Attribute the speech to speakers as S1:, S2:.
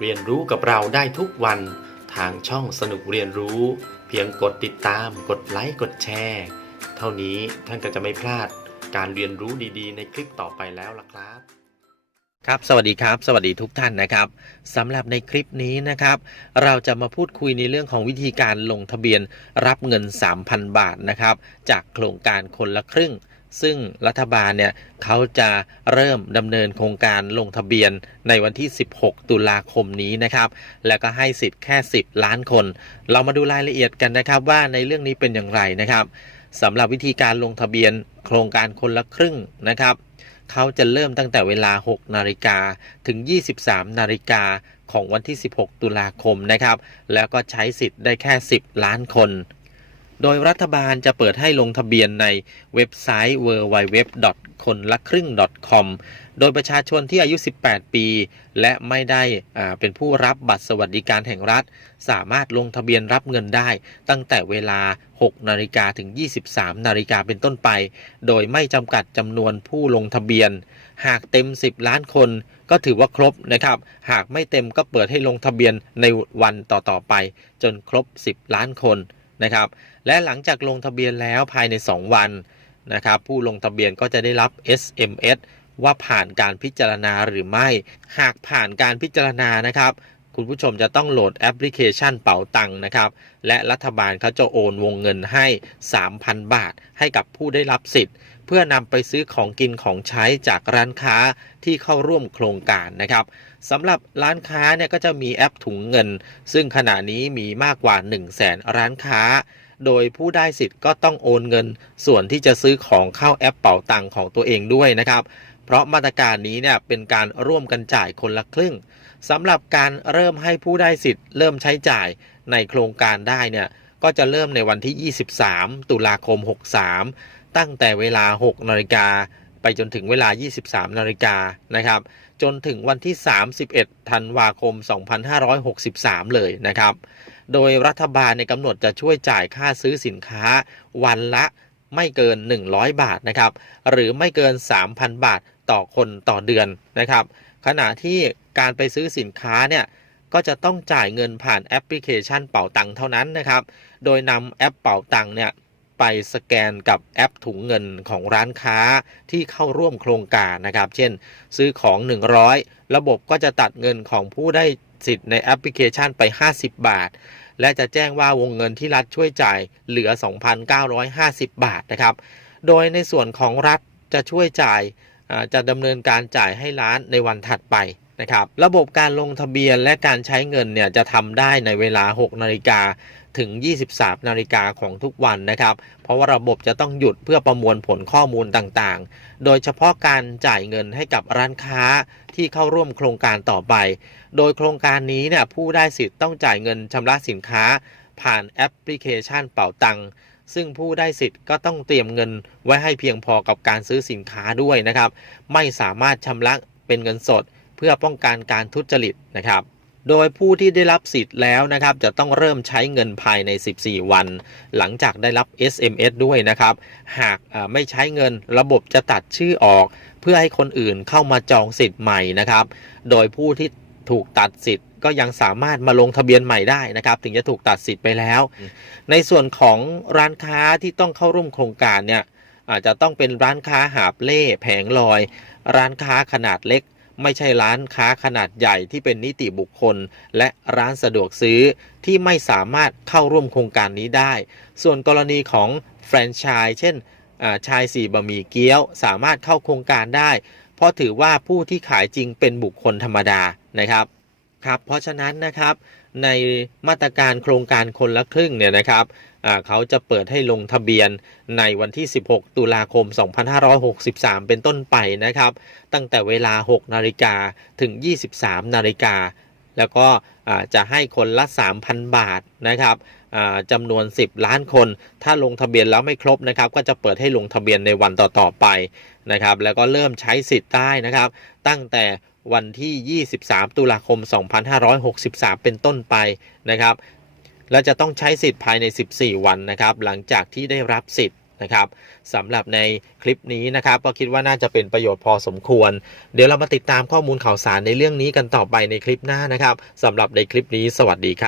S1: เรียนรู้กับเราได้ทุกวันทางช่องสนุกเรียนรู้ เพียงกดติดตาม กดไลค์กดแชร์ เท่านี้ท่านก็จะไม่พลาดการเรียนรู้ดีๆ ในคลิปต่อไปแล้วล่ะครับ
S2: ครับ สวัสดีครับ สวัสดีทุกท่านนะครับสำหรับในคลิปนี้นะครับ เราจะมาพูดคุยในเรื่องของวิธีการลงทะเบียนรับเงิน 3,000 บาทนะครับ จากโครงการคนละครึ่ง ซึ่งรัฐบาลเนี่ยเขาจะเริ่มดำเนินโครงการลงทะเบียนในวันที่ 16 ตุลาคมนี้นะครับ แล้วก็ให้สิทธิ์แค่ 10 ล้านคน เรามาดูรายละเอียดกันนะครับว่าในเรื่องนี้เป็นอย่างไรนะครับสำหรับวิธีการลงทะเบียนโครงการคนละครึ่งนะครับเขาจะเริ่มตั้งแต่เวลา 6 นาฬิกาถึง 23 นาฬิกาของวันที่ 16 ตุลาคมนะครับ แล้วก็ใช้สิทธิ์ได้แค่ 10 ล้านคน โดยรัฐบาลจะเปิดให้ลงทะเบียนในเว็บไซต์ www. คนละครึ่ง .com โดยประชาชนที่อายุ 18 ปี และไม่ได้เป็นผู้รับบัตรสวัสดิการแห่งรัฐ สามารถลงทะเบียนรับเงินได้ ตั้งแต่เวลา 6 นาฬิกาถึง 23 นาฬิกาเป็นต้นไป โดยไม่จำกัดจำนวนผู้ลงทะเบียน หากเต็ม 10 ล้านคนก็ถือว่าครบนะครับ หากไม่เต็มก็เปิดให้ลงทะเบียนในวันต่อๆไป จนครบ 10 ล้านคนนะครับ และหลังจากลงทะเบียนแล้วภายใน 2 วันนะครับผู้ลงทะเบียนก็จะได้รับ SMS ว่าผ่านการพิจารณาหรือไม่ หากผ่านการพิจารณานะครับ คุณผู้ชมจะต้องโหลดแอปพลิเคชันเป๋าตังค์นะครับ และรัฐบาลเขาจะโอนวงเงินให้ 3,000 บาท ให้กับผู้ได้รับสิทธิ์ เพื่อนำไปซื้อของกินของใช้จากร้านค้าที่เข้าร่วมโครงการนะครับสำหรับร้านค้าเนี่ยก็จะมีแอปถุงเงิน ซึ่งขณะนี้มีมากกว่า 1 0 0 0 0แสนร้านค้า โดยผู้ได้สิทธิ์ก็ต้องโอนเงิน ส่วนที่จะซื้อของเข้าแอปเป๋าตังค์ของตัวเองด้วยนะครับ เพราะมาตรการนี้เนี่ยเป็นการร่วมกันจ่ายคนละครึ่งสำหรับการเริ่มให้ผู้ได้สิทธิ์เริ่มใช้จ่ายในโครงการได้เนี่ยก็จะเริ่มในวันที่ 23 ตุลาคม 63 ตั้งแต่เวลา 6 นาฬิกาไปจนถึงเวลา 23 นาฬิกานะครับ จนถึงวันที่ 31 ธันวาคม 2563 เลยนะครับ โดยรัฐบาลในกำหนดจะช่วยจ่ายค่าซื้อสินค้าวันละไม่เกิน 100 บาทนะครับ หรือไม่เกิน 3,000 บาทต่อคนต่อเดือนนะครับ ขณะที่การไปซื้อสินค้าเนี่ยก็จะต้องจ่ายเงินผ่านแอปพลิเคชันเป๋าตังค์เท่านั้นนะครับ โดยนำแอปเป๋าตังค์เนี่ยไปสแกนกับแอปถุงเงินของร้านค้าที่เข้าร่วมโครงการนะครับ เช่น ซื้อของ 100 ระบบก็จะตัดเงินของผู้ได้ สิทธิ์ในแอปพลิเคชันไป 50 บาท และจะแจ้งว่าวงเงินที่รัฐช่วยจ่ายเหลือ 2,950 บาทนะครับ โดยในส่วนของรัฐจะช่วยจ่ายจะดำเนินการจ่ายให้ร้านในวันถัดไปนะครับ ระบบการลงทะเบียนและการใช้เงินเนี่ยจะทำได้ในเวลา 6 นาฬิกา ถึง 23 นาฬิกาของทุกวันนะครับ เพราะว่าระบบจะต้องหยุดเพื่อประมวลผลข้อมูลต่างๆ โดยเฉพาะการจ่ายเงินให้กับร้านค้าที่เข้าร่วมโครงการต่อไป โดยโครงการนี้เนี่ยผู้ได้สิทธิ์ต้องจ่ายเงินชำระสินค้า ผ่านแอปพลิเคชันเป๋าตังค์ซึ่งผู้ได้สิทธิ์ก็ต้องเตรียมเงินไว้ให้เพียงพอกับการซื้อสินค้าด้วยนะครับ ไม่สามารถชำระเป็นเงินสด เพื่อป้องกันการทุจริตนะครับ โดยผู้ที่ได้รับสิทธิ์แล้วนะครับ จะต้องเริ่มใช้เงินภายใน 14 วัน หลังจากได้รับ SMS ด้วยนะครับ หากไม่ใช้เงินระบบจะตัดชื่อออก เพื่อให้คนอื่นเข้ามาจองสิทธิ์ใหม่นะครับ โดยผู้ที่ถูกตัดสิทธิ์ก็ยังสามารถมาลงทะเบียนใหม่ได้นะครับ ถึงจะถูกตัดสิทธิ์ไปแล้ว ในส่วนของร้านค้าที่ต้องเข้าร่วมโครงการเนี่ยอาจจะต้องเป็นร้านค้าหาบเล่แผงลอย ร้านค้าขนาดเล็ก ไม่ใช่ร้านค้าขนาดใหญ่ที่เป็นนิติบุคคล และร้านสะดวกซื้อที่ไม่สามารถเข้าร่วมโครงการนี้ได้ ส่วนกรณีของแฟรนไชส์เช่นชายสี่บะหมี่เกี๊ยว สามารถเข้าโครงการได้ เพราะถือว่าผู้ที่ขายจริงเป็นบุคคลธรรมดานะครับ ครับเพราะฉะนั้นนะครับในมาตรการโครงการคนละครึ่งเนี่ยนะครับเขาจะเปิดให้ลงทะเบียนในวันที่ 16 ตุลาคม 2563 เป็นต้นไปนะครับ ตั้งแต่เวลา 6 นาฬิกาถึง 23 นาฬิกา แล้วก็จะให้คนละ 3,000 บาทนะครับจำนวน 10 ล้านคน ถ้าลงทะเบียนแล้วไม่ครบนะครับ ก็จะเปิดให้ลงทะเบียนในวันต่อๆไปนะครับ แล้วก็เริ่มใช้สิทธิ์ได้นะครับ ตั้งแต่ วันที่ 23 ตุลาคม 2563 เป็นต้นไปนะครับ และจะต้องใช้สิทธิ์ภายใน 14 วันนะครับ หลังจากที่ได้รับสิทธิ์นะครับสำหรับในคลิปนี้นะครับ ก็คิดว่าน่าจะเป็นประโยชน์พอสมควร เดี๋ยวเรามาติดตามข้อมูลข่าวสารในเรื่องนี้กันต่อไปในคลิปหน้านะครับสำหรับในคลิปนี้สวัสดีครับ